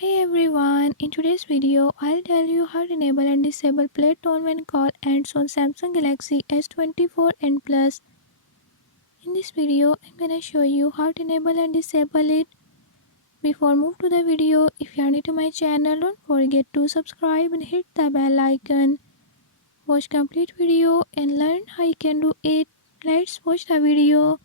Hey everyone, in today's video, I'll tell you how to enable and disable play tone when call ends on Samsung Galaxy S24 and Plus. In this video, I'm gonna show you how to enable and disable it. Before move to the video, if you are new to my channel, don't forget to subscribe and hit the bell icon. Watch complete video and learn how you can do it. Let's watch the video.